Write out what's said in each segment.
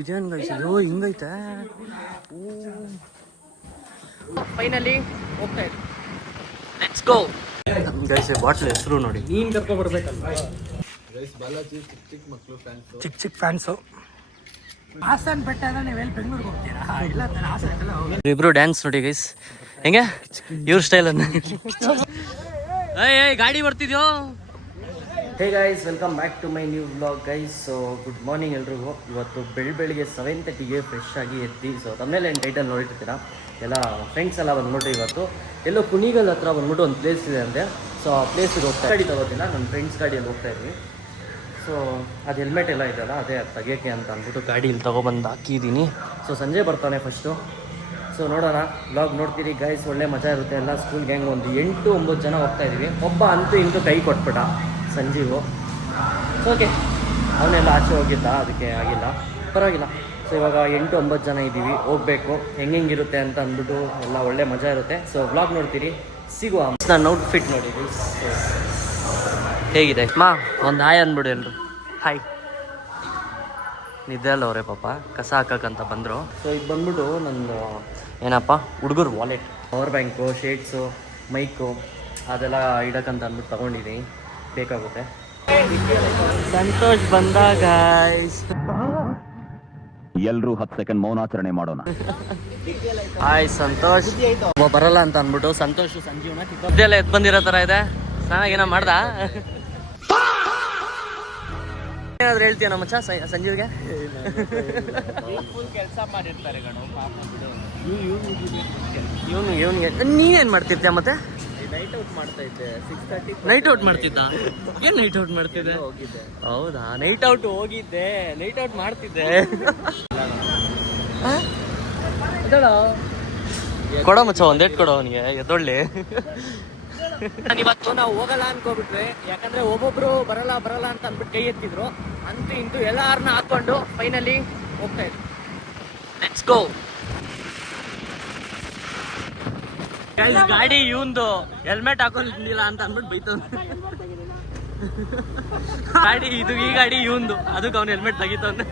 ಇದೇನು ಗೈಸ್ ಇದು ಹಿಂಗೈತೆ. ಫೈನಲಿ ಹೋಗ್ತಾ ಇದ್ವಿ. Let's go guys. ಬಾಟ್ಲ್ ಹೆಸರು ನೋಡಿ, ನೀನ್ ಕರ್ಕೊ ಬರ್ಬೇಕಲ್ವಾ ಗೈಸ್. ಬಾಲಾಜಿ ಚಿಕ್ಕ ಮಕ್ಕಳು ಫ್ಯಾನ್ಸು, ಚಿಕ್ಕ ಫ್ಯಾನ್ಸು. ಹಾಸನ್ ಬೆಟ್ಟ ನೀವೆಲ್ಲಿ ಬೆಂಗಳೂರಿಗೆ ಹೋಗ್ತೀರಾ? ಇಲ್ಲ ಹಾಸನ ಇಬ್ರು ಡ್ಯಾನ್ಸ್ ನೋಡಿ ಗೈಸ್ ಹೆಂಗೆ ಇವ್ರ ಸ್ಟೈಲ್ ಅನ್ನ. ಗಾಡಿ ಬರ್ತಿದ್ಯೋ. Hey guys, welcome back to my new vlog guys. So good morning ಎಲ್ರಿಗೂ. ಇವತ್ತು ಬೆಳಿಗ್ಗೆ 7:30ಗೆ ಫ್ರೆಶ್ ಆಗಿ ಎತ್ತಿ. ಸೊ ತಮ್ಮೇಲೆ ಏನು ಟೈಟಲ್ ನೋಡಿರ್ತೀರಾ, ಎಲ್ಲ ಫ್ರೆಂಡ್ಸ್ ಎಲ್ಲ ಬಂದ್ಬಿಟ್ಟು ಇವತ್ತು ಎಲ್ಲೋ ಕುಣಿಗಲ್ ಹತ್ರ ಬಂದ್ಬಿಟ್ಟು ಒಂದು ಪ್ಲೇಸ್ ಇದೆ ಅಂತೆ. ಸೊ ಆ ಪ್ಲೇಸಿಗೆ ಹೋಗ್ತಾ ಗಾಡಿ ತಗೋತಿಲ್ಲ, ನನ್ನ ಫ್ರೆಂಡ್ಸ್ ಗಾಡಿಯಲ್ಲಿ ಹೋಗ್ತಾ ಇದ್ವಿ. ಸೊ ಅದು ಹೆಲ್ಮೆಟ್ ಎಲ್ಲ ಇದೆಯಲ್ಲ, ಅದೇ ತೆಗಿಯೋಕ್ಕೆ ಅಂತ ಅಂದ್ಬಿಟ್ಟು ಗಾಡೀಲಿ ತೊಗೊಬಂದು ಹಾಕಿದ್ದೀನಿ. ಸೊ ಸಂಜೆ ಬರ್ತಾನೆ ಫಸ್ಟು. ಸೊ ನೋಡೋಣ, ವ್ಲಾಗ್ ನೋಡ್ತೀರಿ ಗೈಸ್. ಒಳ್ಳೆ ಮಜಾ ಇರುತ್ತೆ. ಎಲ್ಲ ಸ್ಕೂಲ್ ಗ್ಯಾಂಗ್ ಒಂದು 8-9 ಜನ ಹೋಗ್ತಾ ಇದ್ದೀವಿ. ಒಬ್ಬ ಅಂತೂ ಕೈ ಕೊಟ್ಬಿಟ್ಟ, ಸಂಜೀವು. ಸೊ ಓಕೆ, ಅವನೆಲ್ಲ ಆಚೆ ಹೋಗಿದ್ದ, ಅದಕ್ಕೆ ಆಗಿಲ್ಲ, ಪರವಾಗಿಲ್ಲ. ಸೊ ಇವಾಗ 8-9 ಜನ ಇದ್ದೀವಿ, ಹೋಗಬೇಕು. ಹೆಂಗಿರುತ್ತೆ ಅಂತ ಅಂದ್ಬಿಟ್ಟು ಎಲ್ಲ ಒಳ್ಳೆ ಮಜಾ ಇರುತ್ತೆ. ಸೊ ವ್ಲಾಗ್ ನೋಡ್ತೀರಿ, ಸಿಗುವ. ನನ್ನ ಔಟ್ಫಿಟ್ ನೋಡಿ ಹೇಗಿದೆ ಮಾ, ಒಂದು ಹಾಯ್ ಅಂದ್ಬಿಡು ಎಲ್ರು. ಹಾಯ್. ನಿದ್ದೆ ಅಲ್ಲ ಅವರೇ ಪಾಪ, ಕಸ ಹಾಕಕ್ಕಂತ ಬಂದರು. ಸೊ ಇದು ಬಂದ್ಬಿಟ್ಟು ನಂದು ಏನಪ್ಪ ಹುಡುಗರು wallet, power bank, shades, mike ಅದೆಲ್ಲ ಇಡಕ್ಕಂತ ಅಂದ್ಬಿಟ್ಟು ತೊಗೊಂಡಿದ್ದೀನಿ, ಬೇಕಾಗುತ್ತೆ. ಸಂತೋಷ್ ಬಂದ ಗಾಯ್ಸ್. ಎಲ್ರೂ 10 ಸೆಕೆಂಡ್ ಮೌನಾಚರಣೆ ಮಾಡೋಣ. ಹಾಯ್ ಸಂತೋಷ್. ಒಬ್ಬ ಬರಲ್ಲ ಅಂತ ಅಂದ್ಬಿಟ್ಟು ಸಂತೋಷ್ ಸಂಜೀವನ ಇದೆಲ್ಲ ಎತ್ ಬಂದಿರೋ ಥರ ಇದೆ. ಚೆನ್ನಾಗೇನೋ ಮಾಡ್ದ. ಏನಾದ್ರು ಹೇಳ್ತೀಯ ನಮ್ಮ ಮಚ್ಚ ಸಂಜೀವ್ಗೆ? ಕೆಲಸ ಮಾಡಿರ್ತಾರೆ ಇವನಿಗೆ. ನೀನೇನು ಮಾಡ್ತಿರ್ತೀಯ ಮತ್ತೆ? ನೈಟ್ ಔಟ್ ಮಾಡ್ತಾ ಇದ್ದೆ. 6:30 ನೈಟ್ ಔಟ್ ಮಾಡ್ತಿದ್ದ? ಏನು ನೈಟ್ ಔಟ್ ಮಾಡ್ತಿದ್ದೆ? ಹೋಗಿದ್ದೆ. ಹೌದಾ, ನೈಟ್ ಔಟ್ ಹೋಗಿದ್ದೆ, ನೈಟ್ ಔಟ್ ಮಾಡ್ತಿದ್ದೆ. ಕೊಡೋ ಮಚ್ಚ, ಒಂದೇಟ್ ಕೊಡೋ ಅವನಿಗೆ, ಎದ್ದೊಳ್ಳಿ. ಇವತ್ತು ನಾವು ಹೋಗಲ್ಲ ಅನ್ಕೋಬಿಟ್ವಿ, ಯಾಕಂದ್ರೆ ಒಬ್ಬೊಬ್ರು ಬರಲ್ಲ ಅಂತ ಅಂದ್ಬಿಟ್ಟು ಕೈ ಎತ್ತಿದ್ರು. ಅಂತೂ ಇಂತೂ ಎಲ್ಲಾರನ್ನ ಹಾಕೊಂಡು ಫೈನಲಿ ಹೋಗ್ತಾ ಇದ್ವಿ. Let's go. ಗಾಡಿ ಇವಂದು ಹೆಲ್ಮೆಟ್ ಹಾಕೊಂಡಿಲ್ಲ ಅಂತ ಅಂದ್ಬಿಟ್ಟು ಬೈತು. ಗಾಡಿ ಇದು, ಈ ಗಾಡಿ ಇವಂದು, ಅದಕ್ಕೆ ಅವ್ನು ಹೆಲ್ಮೆಟ್ ತೆಗಿತವ್ನೆ.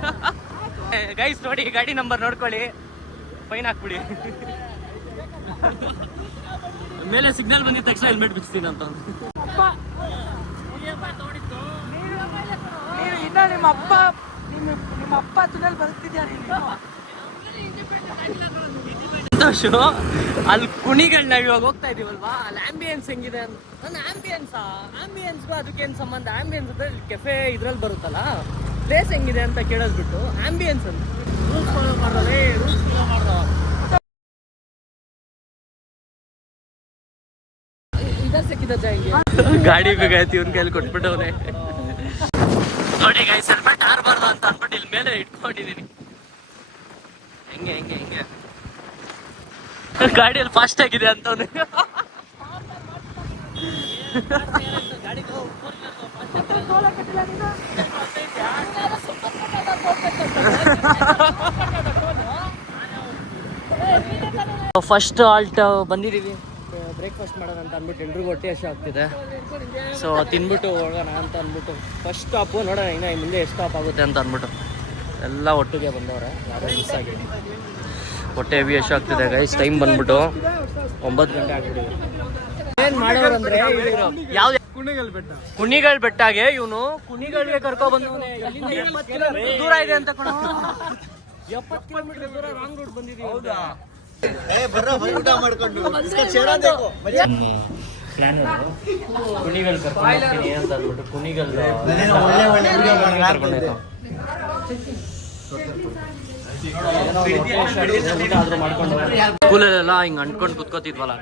ಗೈಸ್ ನೋಡಿ, ಗಾಡಿ ನಂಬರ್ ನೋಡ್ಕೊಳ್ಳಿ, ಫೈನ್ ಹಾಕ್ಬಿಡಿ. ಮೇಲೆ ಸಿಗ್ನಲ್ ಬಂದಿದ ತಕ್ಷಣ ಹೆಲ್ಮೆಟ್ ಬಿಡಿಸ್ತೀನಿ ಅಂತ. ನಿಮ್ಮ ಅಪ್ಪ ತುನಲ್ಲಿ ಬರ್ತಿದ್ಯಾ ಸಂತೋಷು? ಅಲ್ಲಿ ಕುಣಿಗಳನ್ನ ಇವಾಗ ಹೋಗ್ತಾ ಇದೀವಲ್ವಾ, ಅಲ್ಲಿ ಆಂಬಿಯನ್ಸ್ ಹೆಂಗಿದೆ ಅಂತ. ನನ್ನ ಆಂಬಿಯನ್ಸ್ಗೂ ಅದಕ್ಕೇನು ಸಂಬಂಧ? ಆಂಬಿಯನ್ಸ್ ಅಂದ್ರೆ ಕೆಫೆ ಇದ್ರಲ್ಲಿ ಬರುತ್ತಲ್ಲ, ಪ್ಲೇಸ್ ಹೆಂಗಿದೆ ಅಂತ ಕೇಳೋದು ಬಿಟ್ಟು ಆಂಬಿಯನ್ಸ್ ಅಂತ ರೂಲ್ಸ್ ಫಾಲೋ ಮಾಡೋದೇ, ರೂಲ್ಸ್ ಫಾಲೋ ಮಾಡೋ ಗಾಡಿ ಬೇಕಾಯ್ತು, ಇವನ್ ಕೈಲಿ ಕೊಟ್ಬಿಟ್ಟವನೆ. ನೋಡಿ ಗೈಸ್, ಹೆಲ್ಮೆಟ್ ಆರ್ಬಾರ್ದು ಅಂತ ಅಂದ್ಬಿಟ್ಟು ಇಲ್ಲಿ ಮೇಲೆ ಇಟ್ಕೊಂಡಿದೀನಿ. ಹೆಂಗೆ ಗಾಡಿಯಲ್ಲಿ ಫಾಸ್ಟ್ ಆಗಿದೆ ಅಂತವನು. ಫಸ್ಟ್ ಆಲ್ಟ್ ಬಂದಿದ್ದೀವಿ, ಬ್ರೇಕ್ಫಾಸ್ಟ್ ಮಾಡೋಣ ಅಂತ ಅಂದ್ಬಿಟ್ಟು. ಎಲ್ರಿಗೂ ಹೊಟ್ಟೆ ಹಸಿ ಆಗ್ತಿದೆ. ಸೊ ತಿನ್ಬಿಟ್ಟು ಹೋಗೋಣ ಅಂತ ಅಂದ್ಬಿಟ್ಟು ಫಸ್ಟ್ ಸ್ಟಾಪು. ನೋಡೋಣ ಇನ್ನು ಮುಂದೆ ಎಷ್ಟು ಸ್ಟಾಪ್ ಆಗುತ್ತೆ ಅಂತ ಅಂದ್ಬಿಟ್ಟು ಎಲ್ಲ ಒಟ್ಟಿಗೆ ಬಂದವ್ರೆ, ಯಾರೋ ಮಿಸ್ ಆಗಿದೆ. ಹೊಟ್ಟೆ ಹೆವಿ ಹಸಿ ಆಗ್ತಿದೆ ಗೈಸ್. ಟೈಮ್ ಬಂದ್ಬಿಟ್ಟು 9 ಗಂಟೆ ಆಗ್ಬಿಟ್ಟಿದೆ. ಏನು ಮಾಡೋರು ಅಂದರೆ ಯಾವ್ದು ಕುಣಿಗಲ್ ಬೆಟ್ಟಾಗೆ ಇವನು ಕುಣಿಗಳಿಗೆ ಕರ್ಕೊಬಂದು ದೂರ ಇದೆ ಅಂತ ಕಣ. 70 ಕಿಲೋಮೀಟರ್ ದೂರ ರಾಂಗ್ ರೂಟ್ ಬಂದಿದ್ದೀವಿ. ಹೌದಾ? ಕುಣಿಗಲ್ ಕರ್ಕೊಂಡು ಹೋಗ್ತೀನಿ ಅಂತ ಅಂದ್ಬಿಟ್ಟು ಕುಣಿಗಲ್ ಸ್ಕೂಲಲ್ಲೆಲ್ಲ ಹಿಂಗ್ ಅಂಟ್ಕೊಂಡು ಕುತ್ಕೋತಿದ್ವಲ್ಲ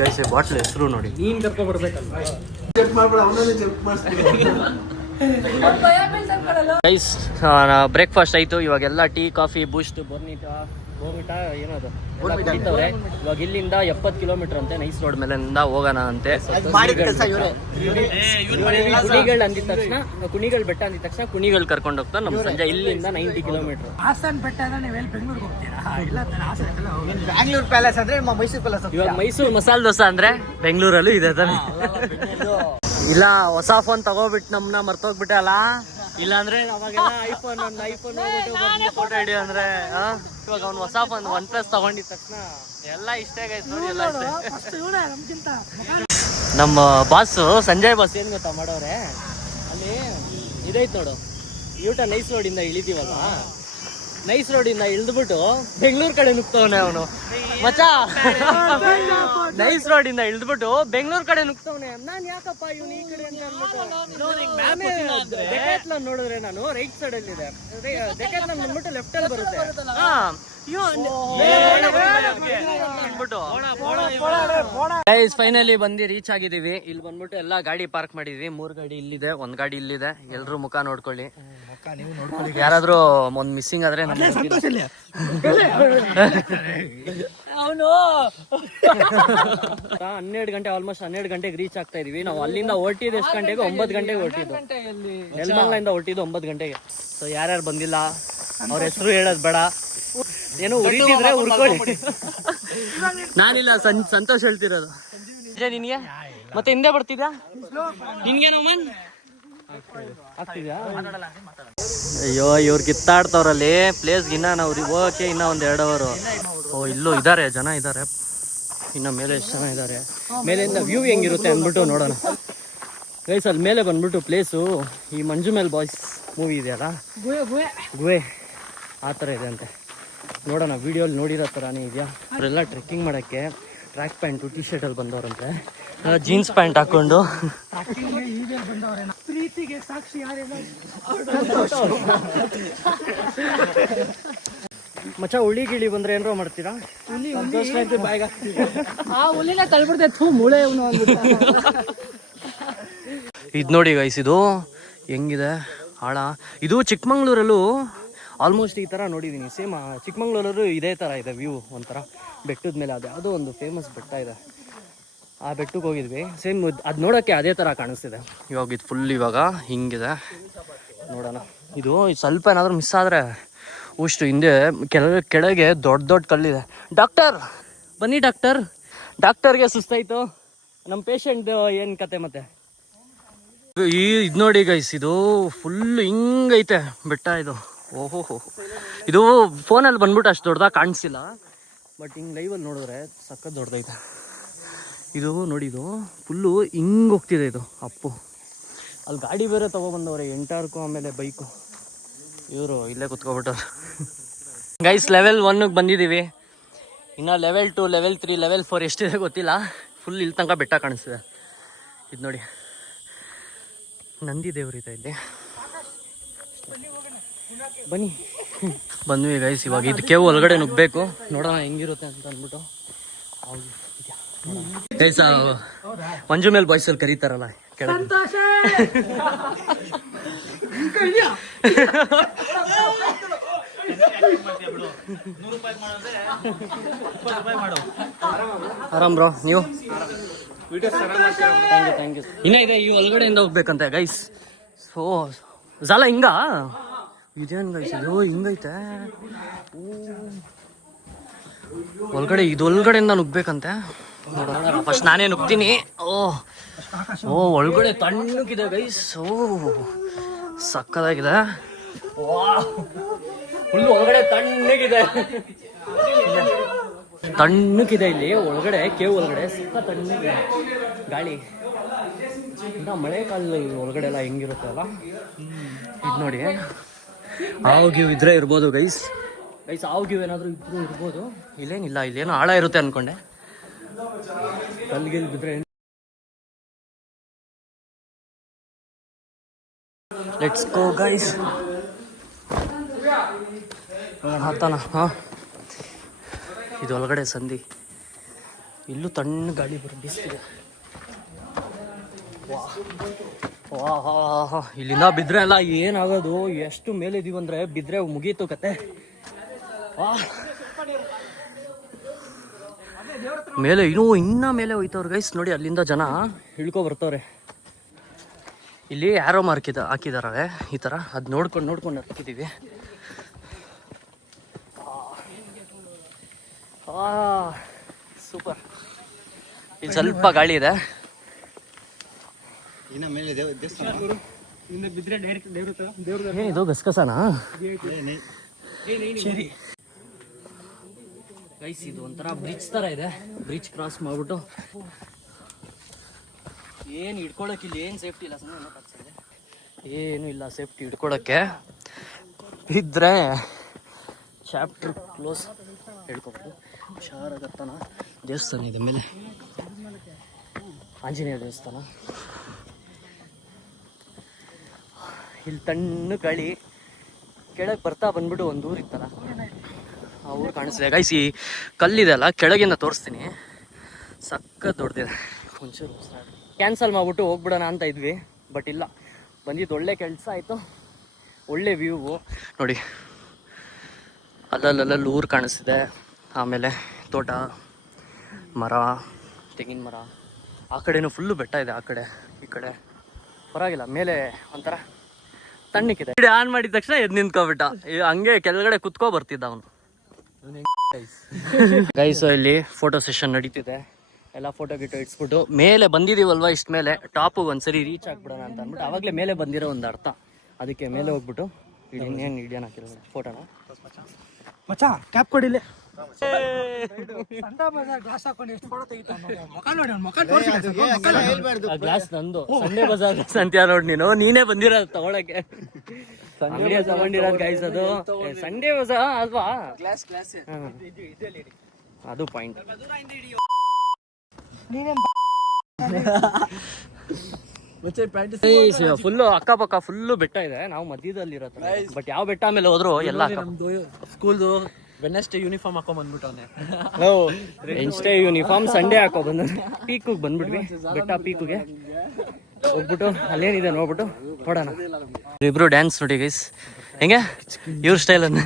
ಗೈಸ್. ಬಾಟ್ಲ್ ಹೆಸರು ನೋಡಿ, ನೀನ್ ಕರ್ಕೊ ಬರ್ಬೇಕಲ್ವಾ ಗೈಸ್. ಬ್ರೇಕ್ಫಾಸ್ಟ್ ಆಯ್ತು, ಇವಾಗೆಲ್ಲ ಟೀ, ಕಾಫಿ, ಬೂಸ್ಟ್, ಬೋರ್ಮಿಟಾ ಏನದು ಕುಡಿತವ್ರೆ. ಇವಾಗ ಇಲ್ಲಿಂದ 70 ಕಿಲೋಮೀಟರ್ ಅಂತೆ, ನೈಸ್ ರೋಡ್ ಮೇಲಿಂದ ಹೋಗೋಣ ಅಂತೆ. ಕುಣಿಗಲ್ ಬೆಟ್ಟ ಅಂದಿದ ತಕ್ಷಣ ಕುಣಿಗಲ್ ಕರ್ಕೊಂಡು ಹೋಗ್ತಾರೆ ನಮ್ಮ ಸಂಜೆ. ಇಲ್ಲಿಂದ 90 ಕಿಲೋಮೀಟರ್. ಹಾಸನ್ ಬೆಟ್ಟ ಅಂದ್ರೆ ನೀವೆಲ್ಲಿ ಬೆಂಗಳೂರಿಗೆ ಹೋಗ್ತೀರಾ? ಇಲ್ಲ, ಬ್ಯಾಂಗ್ಳೂರ್ ಪ್ಯಾಲೇಸ್ ಅಂದ್ರೆ ಮೈಸೂರು ಪ್ಯಾಲೇಸ್. ಇವಾಗ ಮೈಸೂರು ಮಸಾಲೆ ದೋಸೆ ಅಂದ್ರೆ ಬೆಂಗಳೂರಲ್ಲೂ ಇದೆ ತಾನೆ. ಇಲ್ಲ, ಹೊಸ ಫೋನ್ ತಗೋಬಿಟ್ಟು ನಮ್ಮನ್ನ ಮರ್ತೋಗ್ಬಿಟ್ಟೆ ಅಲ್ಲ. ಇಲ್ಲಾಂದ್ರೆ ಅವಾಗೆಲ್ಲ ಐಫೋನ್ ಫೋಟೋ ಹಿಡಿಯೋ ಅಂದ್ರೆ ಇವಾಗ ಅವ್ನು ಹೊಸ ಫೋನ್ OnePlus ತಗೊಂಡಿದ ತಕ್ಷಣ ಎಲ್ಲ ಇಷ್ಟ ಆಗೈತೆ ನೋಡಿ. ಎಲ್ಲ ನಮ್ಮ ಬಾಸು ಸಂಜಯ್ ಬಾಸ್ ಏನ್ ಗೊತ್ತಾ ಮಾಡೋರೆ, ಅಲ್ಲಿ ಇದೈತ್ ನೋಡು ಯೂಟ ನೈಸ್ ರೋಡಿಂದ ಇಳಿದೀವಲ್ಲ, ನೈಸ್ ರೋಡಿಂದ ಇಳಿದ್ಬಿಟ್ಟು ಬೆಂಗಳೂರು ಕಡೆ ನುಗ್ತವನೆ ಅವನು ಮಚ್ಚ. ನೈಸ್ ರೋಡಿಂದ ಇಳಿದ್ಬಿಟ್ಟು ಬೆಂಗಳೂರು ಕಡೆ ನುಗ್ತವನೆ. ನಾನ್ ಯಾಕಪ್ಪ ಇವನು ಈ ಕಡೆ ಅಂತ ಅಂದ್ಬಿಟ್ಟು ಡೆಕಾತ್ಲಾನ್ ನೋಡಿದ್ರೆ ನಾನು ರೈಟ್ ಸೈಡ್ ಅಲ್ಲಿ ಇದೆ, ಡೆಕಾತ್ಲಾನ್ ಬಂದ್ಬಿಟ್ಟು ಲೆಫ್ಟ್ ಅಲ್ಲಿ ಬರುತ್ತೆ. ಫೈನಲಿ ಬಂದು ರೀಚ್ ಆಗಿದೀವಿ. ಇಲ್ಲಿ ಬಂದ್ಬಿಟ್ಟು ಎಲ್ಲಾ ಗಾಡಿ ಪಾರ್ಕ್ ಮಾಡಿದ್ವಿ. 3 ಗಾಡಿ ಇಲ್ಲಿದೆ, 1 ಗಾಡಿ ಇಲ್ಲಿದೆ. ಎಲ್ರು ಮುಖ ನೋಡ್ಕೊಳ್ಳಿ. ಯಾರಾದ್ರೂ ಒಂದ್ ಮಿಸ್ಸಿಂಗ್ ಆದ್ರೆ ಅವನು 12 ಗಂಟೆ ಆಲ್ಮೋಸ್ಟ್ 12 ಗಂಟೆಗೆ ರೀಚ್ ಆಗ್ತಾ ಇದೀವಿ. ನಾವು ಅಲ್ಲಿಂದ ಹೊರಟಿದ್ದು ಎಷ್ಟು ಗಂಟೆಗೆ? 9 ಗಂಟೆಗೆ ಹೊರಟಿದ್ದು. ನೆಲಮಂಗಲದಿಂದ ಹೊರಟಿದ್ದು 9 ಗಂಟೆಗೆ. ಸೊ ಯಾರ್ಯಾರು ಬಂದಿಲ್ಲ ಅವ್ರ ಹೆಸರು ಹೇಳೋದ್ ಬೇಡ, ಏನೋ ಉರಿತಿದ್ರೆ ಉರ್ಕೊಳ್ಳಿ. ನಾನಿಲ್ಲ, ಸಂತೋಷ್ ಹೇಳ್ತಿರೋದು. ನಿನ್ಗೆ ಮತ್ತೆ ಹಿಂದೆ ಬರ್ತಿದ್ಯಾ? ನಿನ್ಗೇನು ಆಗ್ತಿದ್ಯಾ? ಅಯ್ಯೋ ಇವ್ರು ಕಿತ್ತಾಡ್ತವ್ರಲ್ಲಿ ಪ್ಲೇಸ್. ಇನ್ನ ನಾವು ಹೋಗಕ್ಕೆ ಇನ್ನ 1-2 ಅವರು. ಓ ಇಲ್ಲೂ ಇದಾರೆ, ಜನ ಇದಾರೆ. ಇನ್ನ ಮೇಲೆ ಎಷ್ಟು ಜನ ಇದಾರೆ, ಮೇಲಿಂದ ವ್ಯೂ ಹೆಂಗಿರುತ್ತೆ ಅಂದ್ಬಿಟ್ಟು ನೋಡೋಣ ಗೈಸ್. ಅಲ್ಲಿ ಮೇಲೆ ಬಂದ್ಬಿಟ್ಟು ಪ್ಲೇಸು ಈ ಮಂಜು ಮೇಲ್ ಬಾಯ್ಸ್ ಮೂವಿ ಇದೆಯಲ್ಲ, ಗುಹೆ ಆ ಥರ ಇದೆ ಅಂತೆ. ನೋಡೋಣ, ವಿಡಿಯೋಲಿ ನೋಡಿರೋ ಥರನೇ ಇದೆಯಾ. ಅವರೆಲ್ಲ ಟ್ರೆಕ್ಕಿಂಗ್ ಮಾಡೋಕ್ಕೆ ಟ್ರ್ಯಾಕ್ ಪ್ಯಾಂಟು ಟಿ ಶರ್ಟಲ್ಲಿ ಬಂದವ್ರಂತೆ, ಜೀನ್ಸ್ ಪ್ಯಾಂಟ್ ಹಾಕೊಂಡು. ಮಚ್ಚ ಹುಳಿ ಗಿಳಿ ಬಂದ್ರೆ ಏನ್ರೋ ಮಾಡ್ತೀರಾ? ಇದು ನೋಡಿ ಗೈಸ್, ಇದು ಹೆಂಗಿದೆ ಆಳ. ಇದು ಚಿಕ್ಕಮಂಗ್ಳೂರಲ್ಲೂ ಆಲ್ಮೋಸ್ಟ್ ಈ ಥರ ನೋಡಿದ್ದೀನಿ. ಸೇಮ್ ಚಿಕ್ಕಮಂಗ್ಳೂರಲ್ಲೂ ಇದೇ ಥರ ಇದೆ ವ್ಯೂ. ಒಂಥರ ಬೆಟ್ಟದ ಮೇಲೆ ಅದು ಯಾವುದೋ ಒಂದು ಫೇಮಸ್ ಬೆಟ್ಟ ಇದೆ, ಆ ಬೆಟ್ಟಕ್ಕೆ ಹೋಗಿದ್ವಿ. ಸೇಮ್ ಅದು ನೋಡೋಕ್ಕೆ ಅದೇ ಥರ ಕಾಣಿಸ್ತಿದೆ. ಇವಾಗ ಇದು ಫುಲ್ ಇವಾಗ ಹಿಂಗಿದೆ. ನೋಡೋಣ, ಇದು ಸ್ವಲ್ಪ ಏನಾದರೂ ಮಿಸ್ ಆದರೆ ಅಷ್ಟು ಹಿಂದೆ ಕೆಳಗೆ ದೊಡ್ಡ ಕಲ್ಲಿದೆ. ಡಾಕ್ಟರ್ ಬನ್ನಿ ಡಾಕ್ಟರ್. ಡಾಕ್ಟರ್ಗೆ ಸುಸ್ತಾಯಿತು, ನಮ್ಮ ಪೇಷಂಟ್ ಏನು ಕತೆ ಮತ್ತೆ. ಇದು ನೋಡಿ ಗೈಸ್, ಇದು ಫುಲ್ ಹಿಂಗೈತೆ ಬೆಟ್ಟ ಇದು. ಓಹೋ, ಇದು ಫೋನಲ್ಲಿ ಬಂದ್ಬಿಟ್ಟು ಅಷ್ಟು ದೊಡ್ಡದಾಗಿ ಕಾಣಿಸಿಲ್ಲ, ಬಟ್ ಹಿಂಗೆ ಲೈವಲ್ಲಿ ನೋಡಿದ್ರೆ ಸಖತ್ ದೊಡ್ಡದೈತೆ. ಇದು ನೋಡಿ, ಇದು ಫುಲ್ಲು ಹಿಂಗೆ ಹೋಗ್ತಿದೆ ಇದು ಅಪ್ಪು. ಅಲ್ಲಿ ಗಾಡಿ ಬೇರೆ ತೊಗೊಬಂದವ್ರೆ, ಎಂಟಾರ್ಕು ಆಮೇಲೆ ಬೈಕು. ಇವರು ಇಲ್ಲೇ ಕುತ್ಕೊಬಿಟ್ಟವ್ರು ಗೈಸ್. ಲೆವೆಲ್ 1ಗೆ ಬಂದಿದ್ದೀವಿ. ಇನ್ನು ಲೆವೆಲ್ 2, ಲೆವೆಲ್ 3, ಲೆವೆಲ್ 4 ಎಷ್ಟಿದೆ ಗೊತ್ತಿಲ್ಲ. ಫುಲ್ ಇಲ್ಲಿ ತನಕ ಬೆಟ್ಟ ಕಾಣಿಸ್ತಿದೆ. ಇದು ನೋಡಿ, ನಂದಿ ದೇವರಿದೆ ಇಲ್ಲಿ. ಬನ್ನಿ ಬಂದ್ವಿ ಗೈಸ್. ಇವಾಗ ಇದಕ್ಕೆ ಒಳಗಡೆ ನುಗ್ಬೇಕು, ನೋಡೋಣ ಹೆಂಗಿರುತ್ತೆ ಅಂತ ಅಂದ್ಬಿಟ್ಟು. ಗೈಸ್ ಮಂಜು ಮೇಲ್ ಬಾಯ್ಸ್ ಅಲ್ಲಿ ಕರೀತಾರಲ್ಲ ಕೆಳಗೆ. ಆರಾಮ್ ಬ್ರೋ, ನೀವು? Thank you. ಇನ್ನ ಇದೆ, ಈ ಒಳಗಡೆಯಿಂದ ಹೋಗ್ಬೇಕಂತೆ ಗೈಸ್. ಸೊ ಜಾಲ ಹಿಂಗ ಇದೇನು ಗೈಸ್, ಇದು ಹಿಂಗೈತೆ ಒಳಗಡೆ. ಇದು ಒಳಗಡೆಯಿಂದ ನುಗ್ಬೇಕಂತೆ. ನೋಡೋಣ, ಫಸ್ಟ್ ನಾನೇ ನುಗ್ತೀನಿ. ಓ ಒಳಗಡೆ ತಣ್ಣಗಿದೆ ಗೈಸ್. ಸಕ್ಕದಾಗಿದೆ. ಫುಲ್ ಒಳಗಡೆ ತಣ್ಣಗಿದೆ ಇಲ್ಲಿ ಒಳಗಡೆ. ಕೇವ್ ಒಳಗಡೆ ಸಕ್ಕ ತಣ್ಣಗಿದೆ ಗಾಳಿ. ಇನ್ನ ಮಳೆ ಕಾಲದಲ್ಲಿ ಒಳಗಡೆ ಎಲ್ಲ ಹೆಂಗಿರುತ್ತೆ ಅಲ್ಲ. ಇದು ನೋಡಿ, ಹಾವು ಗೀವ್ ಇದ್ರೆ ಇರ್ಬೋದು ಗೈಸ್. ಹಾವು ಗೀವ್ ಏನಾದರೂ ಇದ್ರೂ ಇರ್ಬೋದು. ಇಲ್ಲೇನಿಲ್ಲ, ಇಲ್ಲೇನೋ ಆಳ ಇರುತ್ತೆ ಅನ್ಕೊಂಡೆ. ಕಲ್ಗಿಲ್ ಬಿದ್ರೆ ಲೆಟ್ಸ್ ಗೋ ಗೈಸ್. ಆತನ ಇದು ಒಳಗಡೆ ಸಂಧಿ. ಇಲ್ಲೂ ತಣ್ಣ ಗಾಳಿ ಬೀಸ್ತಿದೆ. ಇಲ್ಲಿಂದ ಬಿದ್ರೆ ಎಲ್ಲ ಏನಾಗೋದು. ಎಷ್ಟು ಮೇಲೆ ಇದೀವಂದ್ರೆ ಬಿದ್ರೆ ಮುಗೀತು ಕತೆ. ಮೇಲೆ ಇನ್ನ ಮೇಲೆ ಹೋಯ್ತವ್ರ ಗೈಸ್. ನೋಡಿ, ಅಲ್ಲಿಂದ ಜನ ಇಳ್ಕೊ ಬರ್ತವ್ರೆ. ಇಲ್ಲಿ ಯಾರೋ ಮಾರ್ಕ್ ಹಾಕಿದಾರೆ ಈ ತರ. ಅದ್ ನೋಡ್ಕೊಂಡು ಹಾಕಿದೀವಿ. ಸೂಪರ್. ಇಲ್ಲಿ ಸ್ವಲ್ಪ ಗಾಳಿ ಇದೆ. ಏನಿದು ಗಸಗಸನಾ? ಗೈಸ್ ಇದು ಒಂಥರ ಬ್ರಿಡ್ಜ್ ತರ ಇದೆ. ಬ್ರಿಡ್ಜ್ ಕ್ರಾಸ್ ಮಾಡ್ಬಿಟ್ಟು ಏನು ಹಿಡ್ಕೊಳಕ್ಕೆ ಇಲ್ಲಿ ಏನು ಸೇಫ್ಟಿ ಇಲ್ಲ. ಸುಮ್ಮನೆ ಏನು ಇಲ್ಲ ಸೇಫ್ಟಿ ಹಿಡ್ಕೊಳಕ್ಕೆ. ಇದ್ರೆ ಚಾಪ್ಟರ್ ಕ್ಲೋಸ್. ಹೇಳ್ಕೊಬೇಕು. ಹುಷಾರಾಗತ್ತಾನ. ದೇವಸ್ಥಾನ ಇದೆ ಮೇಲೆ, ಆಂಜನೇಯ ದೇವಸ್ಥಾನ. ಇಲ್ಲಿ ತಣ್ಣು ಗಾಳಿ. ಕೆಳಗೆ ಬರ್ತಾ ಬಂದ್ಬಿಟ್ಟು ಒಂದು ಊರು ಇತ್ತಲ್ಲ, ಆ ಊರು ಕಾಣಿಸ್ತಿದೆ ಗೈಸ್. ಈ ಕಲ್ಲಿದೆ ಅಲ್ಲ, ಕೆಳಗಿಂದ ತೋರಿಸ್ತೀನಿ. ಸಖತ್ ದೊಡ್ಡದಿದೆ. ಒಂಚೂರು ಕ್ಯಾನ್ಸಲ್ ಮಾಡ್ಬಿಟ್ಟು ಹೋಗ್ಬಿಡೋಣ ಅಂತ ಇದ್ವಿ, ಬಟ್ ಇಲ್ಲ, ಬಂದಿದ್ದು ಒಳ್ಳೆ ಕೆಲಸ ಆಯಿತು. ಒಳ್ಳೆ ವ್ಯೂವು ನೋಡಿ. ಅಲ್ಲಲ್ಲಿ ಊರು ಕಾಣಿಸ್ತಿದೆ. ಆಮೇಲೆ ತೋಟ, ಮರ, ತೆಂಗಿನ ಮರ. ಆ ಕಡೆನೂ ಫುಲ್ಲು ಬೆಟ್ಟ ಇದೆ. ಆ ಕಡೆ ಈ ಕಡೆ ಪರವಾಗಿಲ್ಲ. ಮೇಲೆ ಒಂಥರ ತಣ್ಣಕ್ಕಿದೆ. ಆನ್ ಮಾಡಿದ ತಕ್ಷಣ ಎದ್ದು ನಿಂತ್ಕೊಬಿಟ್ಟ. ಹಂಗೆ ಕೆಳಗಡೆ ಕುತ್ಕೋ ಬರ್ತಿದ್ದ ಅವನು. ಗೈಸ್ ಇಲ್ಲಿ ಫೋಟೋ ಸೆಷನ್ ನಡೀತಿದೆ. ಎಲ್ಲ ಫೋಟೋ ಗಿಟೋ ಇಟ್ಸ್ಬಿಟ್ಟು ಮೇಲೆ ಬಂದಿದ್ದೀವಲ್ವ, ಇಷ್ಟ ಮೇಲೆ ಟಾಪಿಗೆ ಒಂದ್ಸರಿ ರೀಚ್ ಆಗ್ಬಿಡೋಣ ಅಂತ ಅಂದ್ಬಿಟ್ಟು ಆವಾಗಲೇ ಮೇಲೆ ಬಂದಿರೋ ಒಂದು ಅರ್ಥ. ಅದಕ್ಕೆ ಮೇಲೆ ಹೋಗ್ಬಿಟ್ಟು ಇನ್ನೇನು ಹಿಡಿಯೋಣ ಕೆಲವು ಫೋಟೋನ. ಮಚ್ಚಾ ಕ್ಯಾಪ್ ಕೊಡಿಲ್ಲ. ಗ್ಲಾಸ್ ನಂದು. ಸಂಡೇ ಬಜಾರ್ ಅಂತ ನೋಡಿ ನೀನು. ನೀನೇ ಬಂದಿರೋದು ತಗೊಳಕ್ಕೆ. ಅಂಗಡಿಯ ತಗೊಂಡಿರೋದು ಗೈಸ್. ಅದು ಸಂಡೇ ಬಜಾರ್ ಅಲ್ವಾ? ಅದು ಪಾಯಿಂಟ್. ಫುಲ್ಲು ಅಕ್ಕಪಕ್ಕ ಫುಲ್ಲು ಬೆಟ್ಟ ಇದೆ. ನಾವು ಮಧ್ಯದಲ್ಲಿ ಇರೋ ತರ. ಬಟ್ ಯಾವ ಬೆಟ್ಟ ಮೇಲೆ ಹೋದ್ರು ಎಲ್ಲ ನಮ್ದು ಸ್ಕೂಲ್ದು ವೆಡ್ನೆಸ್ಡೇ ಯೂನಿಫಾರ್ಮ್ ಹಾಕೊಂಡ್ ಬಂದ್ಬಿಟ್ಟವನೆ. ವೆಡ್ನೆಸ್ಡೇ ಯೂನಿಫಾರ್ಮ್ ಸಂಡೇ ಹಾಕೋ ಬಂದ. ಪೀಕಿಗೆ ಬಂದ್ಬಿಟ್ವಿ, ಬೆಟ್ಟ ಪೀಕಿಗೆ ಹೋಗ್ಬಿಟ್ಟು ಅಲ್ಲೇನಿದೆ ನೋಡ್ಬಿಟ್ಟು ನೋಡೋಣ. ಇಬ್ರು ಡ್ಯಾನ್ಸ್ ನೋಡಿ ಗೈಸ್, ಹೆಂಗೆ ಇವ್ರ ಸ್ಟೈಲ್ ಅನ್ನ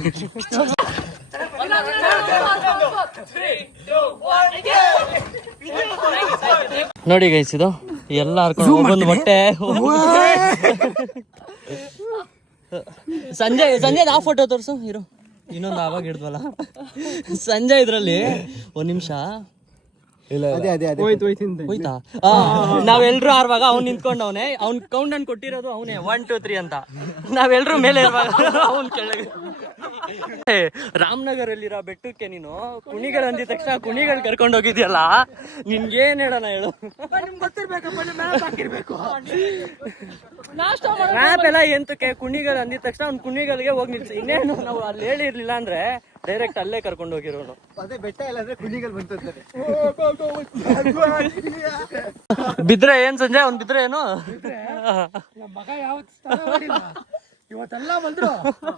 ನೋಡಿ ಗೈಸ್. ಇದು ಎಲ್ಲ ಹರ್ಕೊಂಡು ಒಂದು ಬಟ್ಟೆ. ಸಂಜೆ ಆ ಫೋಟೋ ತೋರ್ಸು ಇರು. ಇನ್ನೊಂದು ಆವಾಗ ಹಿಡ್ದವಲ್ಲ ಸಂಜೆ. ಇದ್ರಲ್ಲಿ ಒಂದ್ ನಿಮಿಷ ಹೋಯ್ತಾ? ನಾವೆಲ್ರು ಆರುವಾಗ ಅವ್ನು ನಿಂತ್ಕೊಂಡವನೆ. ಅವ್ನ್ ಕೌಂಟ್ ಅನ್ ಕೊಟ್ಟಿರೋದು ಅವನೇ 1 2 3 ಅಂತ. ನಾವೆಲ್ರು ಮೇಲೆ ಇರುವಾಗ ಅವ್ನ್ ಕೆಳಗೆ. ರಾಮನಗರಲ್ಲಿರೋ ಬೆಟ್ಟಕ್ಕೆ ನೀನು ಕುಣಿಗಳು ಅಂದಿದ ತಕ್ಷಣ ಕುಣಿಗಳು ಕರ್ಕೊಂಡು ಹೋಗಿದ್ಯಲ್ಲ, ನಿನ್ಗೇನ್ ಹೇಳೋಣ ಹೇಳು? ಮ್ಯಾಪ್ ಎಲ್ಲ ಎಂತಕ್ಕೆ? ಕುಣಿಗಳು ಅಂದಿದ ತಕ್ಷಣ ಅವ್ನ್ ಕುಣಿಗಳಿಗೆ ಹೋಗಿ ನಿಲ್ಸಿ. ಇನ್ನೇನು ನಾವು ಅಲ್ಲಿ ಹೇಳಿರ್ಲಿಲ್ಲ ಅಂದ್ರೆ ಡೈರೆಕ್ಟ್ ಅಲ್ಲೇ ಕರ್ಕೊಂಡು ಹೋಗಿರೋನು. ಬಿದ್ರೆ ಏನ್ ಸಂಜೆ? ಅವ್ನ್ ಬಿದ್ರೆ ಏನು? ಮಗ ಇವತ್ತೆಲ್ಲ ಬಂದ್ರು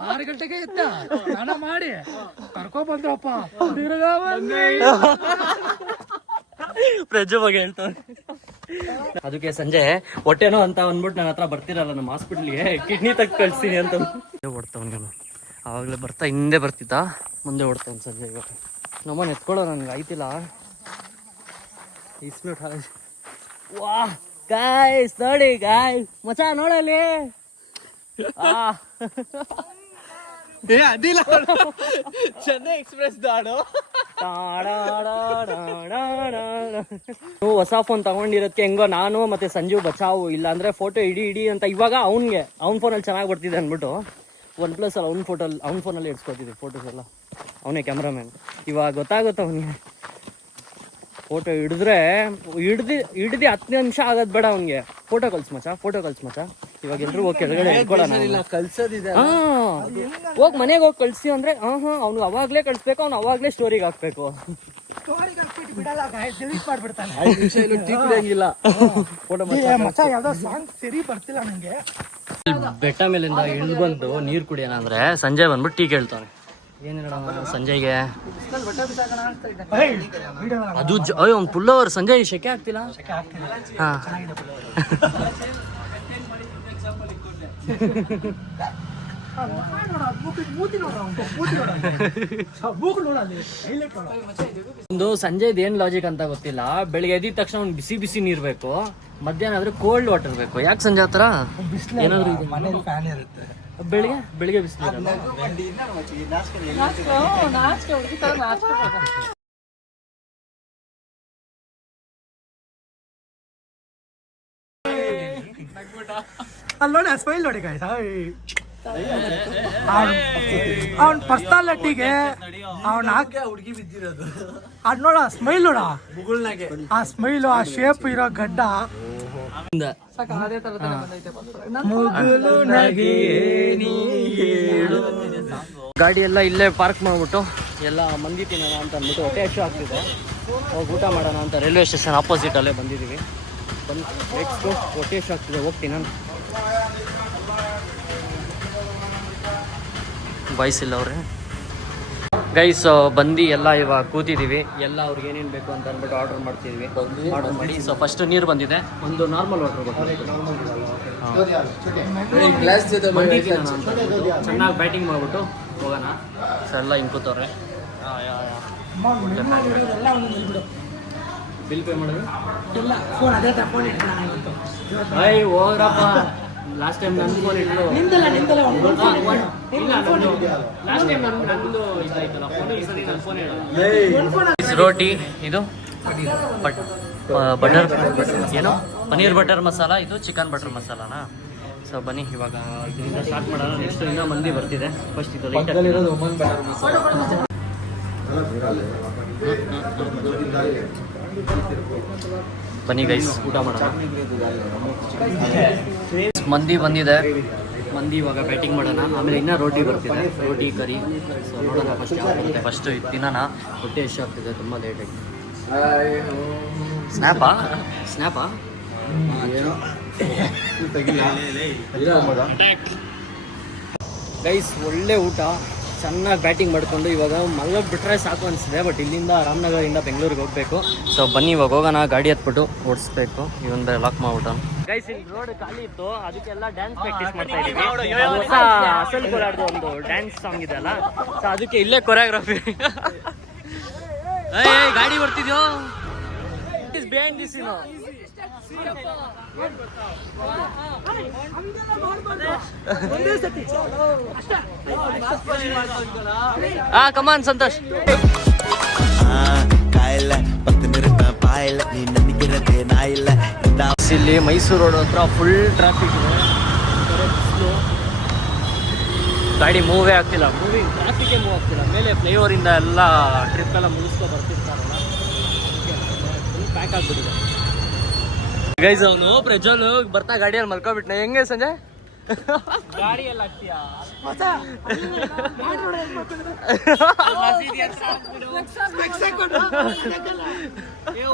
6 ಗಂಟೆಗೆ ಎತ್ತ ಸ್ನಾನ ಮಾಡಿ ಕರ್ಕೊ ಬಂದ್ರಪ್ಪ. ಪ್ರಜು ಬಗ್ಗೆ ಹೇಳ್ತಾವ. ಅದಕ್ಕೆ ಸಂಜೆ ಹೊಟ್ಟೆನೋ ಅಂತ ಅಂದ್ಬಿಟ್ಟು ನನ್ನ ಹತ್ರ ಬರ್ತಿರಲ್ಲ ನಮ್ಮ ಹಾಸ್ಪಿಟ್ಲಿಗೆ, ಕಿಡ್ನಿ ತೆಗ್ದು ಕಳ್ಸ್ತೀನಿ ಅಂತ ಓಡ್ತಾವ್. ನಾನು ಆವಾಗಲೇ ಬರ್ತಾ ಹಿಂದೆ ಬರ್ತಿದ್ದ, ಮುಂದೆ ಓಡ್ತಾನೆ ಸಂಜೆ. ಇವಾಗ ನಮ್ಮನ್ನ ಎತ್ಕೊಳ್ಳೋ ನನ್ಗೆ ಆಯ್ತಿಲ್ಲ. ವಾ ಗಾಯ್ಸ್ ನೋಡಿ, ಗಾಯ್ಸ್ ಮಚಾ ನೋಡಲಿ. ಚೆನ್ನೈ ಎಕ್ಸ್ಪ್ರೆಸ್ ದಾಡು. ಹೊಸ ಫೋನ್ ತಗೊಂಡಿರೋದಕ್ಕೆ ಹೆಂಗೋ ನಾನು ಮತ್ತೆ ಸಂಜು ಬಚಾವು. ಇಲ್ಲ ಅಂದ್ರೆ ಫೋಟೋ ಇಡಿ ಅಂತ ಇವಾಗ ಅವ್ನ ಫೋನಲ್ಲಿ ಚೆನ್ನಾಗಿ ಬರ್ತಿದೆ ಅಂದ್ಬಿಟ್ಟು OnePlus ಅಲ್ಲಿ ಅವ್ನ ಫೋನಲ್ಲಿ ಇಡ್ಸ್ಕೊತಿದ್ವಿ ಫೋಟೋಸ್ ಎಲ್ಲ. ಅವನೇ ಕ್ಯಾಮ್ರಾಮ್ಯಾನ್. ಇವಾಗ ಗೊತ್ತಾಗುತ್ತೆ ಅವನಿಗೆ. ಫೋಟೋ ಹಿಡಿದು 10 ನಿಮಿಷ ಆಗೋದು ಬೇಡ ಅವ್ನಿಗೆ. ಫೋಟೋ ಕಳ್ಸಿ ಮಚ. ಇವಾಗ ಎಲ್ರು ಹೋಗಿ ಕೆಳಗಡೆ ಇಟ್ಕೊಳ್ಳೋಣ. ಕಳ್ಸೋದಿದೆ. ಹೋಗಿ ಮನೆಗೆ ಹೋಗಿ ಕಳ್ಸಿ ಅಂದ್ರೆ ಅವ್ನು ಅವಾಗ್ಲೇ ಕಳ್ಸ್ಬೇಕು. ಅವ್ನು ಅವಾಗ್ಲೇ ಸ್ಟೋರಿಗೆ ಹಾಕ್ಬೇಕು. ಬೆಟ್ಟ ಮೇಲಿಂದ ಇಳಿದು ಬಂದು ನೀರು ಕುಡಿಯೋಣ ಅಂದ್ರೆ ಸಂಜೆ ಬಂದ್ಬಿಟ್ಟು ಟೀ ಕೇಳ್ತಾನೆ. ಏನಿಲ್ಲ ಸಂಜಯ್ಗೆ ಅದು ಒಂದು ಪುಲ್ಲೋವರ್. ಸಂಜಯ್ ಶೆಕೆ ಆಗ್ತಿಲ್ಲ. ಹಾ ಒಂದು ಸಂಜೆದ್ ಏನ್ ಲಾಜಿಕ್ ಅಂತ ಗೊತ್ತಿಲ್ಲ. ಬೆಳಿಗ್ಗೆ ಎದ್ದಿದ ತಕ್ಷಣ ಅವ್ನು ಬಿಸಿ ನೀರ್ ಬೇಕು, ಮಧ್ಯಾಹ್ನ ಆದ್ರೆ ಕೋಲ್ಡ್ ವಾಟರ್ ಬೇಕು. ಯಾಕೆ ಸಂಜೆ ಆತರ ಏನಾದ್ರು ಬೆಳಿಗ್ಗೆ ಬಿಸಿಲು ಅಲ್ಲಿ ನೋಡಿ ಸ್ಮೈಲ್ ನೋಡಿ ಗಾಯ್ಸ್ ಅವನ ಪರ್ಸನಾಲಿಟಿಗೆ ಅವನ ಹುಡುಗಿ ಬಿದ್ದಿರೋದು ಅದ್ ನೋಡ ಸ್ಮೈಲ್ ನೋಡ ಆ ಸ್ಮೈಲು ಆ ಶೇಪ್ ಇರೋ ಗಡ್ಡ ಗಾಡಿ ಎಲ್ಲ ಇಲ್ಲೇ ಪಾರ್ಕ್ ಮಾಡ್ಬಿಟ್ಟು ಎಲ್ಲ ಮಂದಿ ತಿನ್ನೋಣ ಅಂತ ಅಂದ್ಬಿಟ್ಟು ಹೊಟ್ಟೆ ಹಚ್ಚು ಆಗ್ತಿದೆ. ಹೋಗಿ ಊಟ ಮಾಡೋಣ ಅಂತ ರೈಲ್ವೆ ಸ್ಟೇಷನ್ ಆಪೋಸಿಟ್ ಅಲ್ಲೇ ಬಂದಿದ್ದೀವಿ. ನೆಕ್ಸ್ಟ್ ಹೊಟ್ಟೆ ಹಚ್ಚು ಆಗ್ತಿದೆ, ಹೋಗ್ತೀನಿ ನಾನು. ಬಾಯ್ಸಿಲ್ಲ ಅವ್ರೆ ಗೈಸ್ ಬಂದು ಎಲ್ಲ ಇವಾಗ ಕೂತಿದ್ದೀವಿ. ಎಲ್ಲ ಅವ್ರಿಗೆ ಏನೇನು ಬೇಕು ಅಂತ ಅಂದ್ಬಿಟ್ಟು ಆರ್ಡರ್ ಮಾಡ್ತಿದ್ವಿ. ಆರ್ಡರ್ ಮಾಡಿ ಸೊ ಫಸ್ಟ್ ನೀರು ಬಂದಿದೆ, ಒಂದು ನಾರ್ಮಲ್ ವಾಟರ್ ಚೆನ್ನಾಗಿ ಬ್ಯಾಟಿಂಗ್ ಮಾಡ್ಬಿಟ್ಟು ಹೋಗೋಣ. ಸೊ ಎಲ್ಲ ಹಿಂಗೆ ಕೂತವ್ರೆ. ಬಿಲ್ ಪೇ ಮಾಡೋದು ಅಯ್ಯ ಹೋಗ್ರಪ್ಪ. ಲಾಸ್ಟ್ ಟೈಮ್ ನಂದು ಫೋನ್ ಇಟ್ಲು. ಲಾಸ್ಟ್ ಟೈಮ್ ನಂದು ಇದಾಯ್ತಲ್ಲ ಫೋನ್, ಈ ಸರಿ ನನ್ನ ಫೋನ್ ಹೇಳೋದು. ರೋಟಿ ಇದು ಬಟರ್ ಏನು ಪನ್ನೀರ್ ಬಟರ್ ಮಸಾಲ, ಇದು ಚಿಕನ್ ಬಟರ್ ಮಸಾಲಾನಾ. ಸೊ ಬನ್ನಿ ಇವಾಗ ಇದರಿಂದ ಸ್ಟಾರ್ಟ್ ಮಾಡೋಣ. ನೆಕ್ಸ್ಟ್ ಇನ್ನೂ ಮಂದಿ ಬರ್ತಿದೆ. ಫಸ್ಟ್ ಇದು ಲೈಟ್ ಬನ್ನಿ ಗೈಸ್ ಊಟ ಮಾಡೋಣ. ಮಂದಿ ಬಂದಿದೆ, ಮಂದಿ ಇವಾಗ ಬ್ಯಾಟಿಂಗ್ ಮಾಡೋಣ. ಆಮೇಲೆ ಇನ್ನೂ ರೋಟಿ ಬರ್ತಿದೆ, ರೋಟಿ ಕರಿ. ಸೊ ನೋಡೋಣ ಫಸ್ಟ್ ಯಾವ್ದು. ಫಸ್ಟ್ ದಿನಾನ ಹೊಟ್ಟೆ ಎಷ್ಟು ಆಗ್ತಿದೆ ತುಂಬ ಲೇಟಾಗಿ. ಸ್ನ್ಯಾಪಾ ಸ್ನ್ಯಾಪಾ ಗೈಸ್ ಒಳ್ಳೆ ಊಟ, ಚೆನ್ನಾಗಿ ಬ್ಯಾಟಿಂಗ್ ಮಾಡ್ಕೊಂಡು ಇವಾಗ ಮಲ್ಗೋಗಿ ಬಿಟ್ರೆ ಸಾಕು ಅನಿಸಿದೆ. ಬಟ್ ಇಲ್ಲಿಂದ ರಾಮನಗರದಿಂದ ಬೆಂಗಳೂರಿಗೆ ಹೋಗಬೇಕು. ಸೊ ಬನ್ನಿ ಇವಾಗ ಹೋಗೋಣ. ಗಾಡಿ ಹತ್ಬಿಟ್ಟು ಓಡಿಸ್ಬೇಕು. ಇವೊಂದು ಲಾಕ್ ಮಾಡ್ಬಿಟ್ಟು ಗೈಸ್ ಇಲ್ಲಿ ರೋಡ್ ಖಾಲಿ ಇತ್ತು, ಅದಕ್ಕೆಲ್ಲ ಡ್ಯಾನ್ಸ್ ಪ್ರಾಕ್ಟೀಸ್ ಮಾಡ್ತಾ ಇದ್ದೀವಿ. ಹೊಸ ಅಸಲ್ ಕೋಲಾರ್ದು ಒಂದು ಡ್ಯಾನ್ಸ್ ಸಾಂಗ್ ಇದೆ ಅಲ್ಲ, ಸೊ ಅದಕ್ಕೆ ಇಲ್ಲೇ ಕೊರಿಯೋಗ್ರಫಿ. ಗಾಡಿ ಬರ್ತಿದ್ಯೋ ಬಿಹೈಂಡ್ ದಿಸ್ ಯು ನೋ. ಕಮಾನ್ ಸಂತೋಷ್. ಇಲ್ಲಿ ಮೈಸೂರು ರೋಡ್ ಹತ್ರ ಫುಲ್ ಟ್ರಾಫಿಕ್ ಇದೆ. ಗಾಡಿ ಮೂವೇ ಆಗ್ತಿಲ್ಲ, ಟ್ರಾಫಿಕೇ ಮೂವ್ ಆಗ್ತಿಲ್ಲ. ಮೇಲೆ ಫ್ಲೈಓವರಿಂದ ಎಲ್ಲ ಟ್ರಿಪ್ ಎಲ್ಲ ಮುಗಿಸ್ಕೊ ಬರ್ತಿರ್ತಾರಲ್ಲ, ಫುಲ್ ಪ್ಯಾಕ್ ಆಗ್ಬಿಟ್ಟಿದೆ ಗೈಸ್. ಅವನು ಪ್ರಜ್ವಲ್ ಬರ್ತಾ ಗಾಡಿಯಲ್ಲಿ ಮಲ್ಕೊಬಿಟ್ನ. ಹೆಂಗೆ ಸಂಜಯ್ ಗಾಡಿ ಎಲ್ಲ ಆಗ್ತೀಯಾ?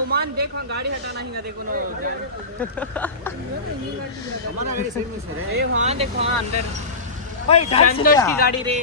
उमान देखो गाड़ी हटाना ही ना, देखो ना हमारा गाड़ी सही में सर है। वहाँ देखो अंदर की गाड़ी रे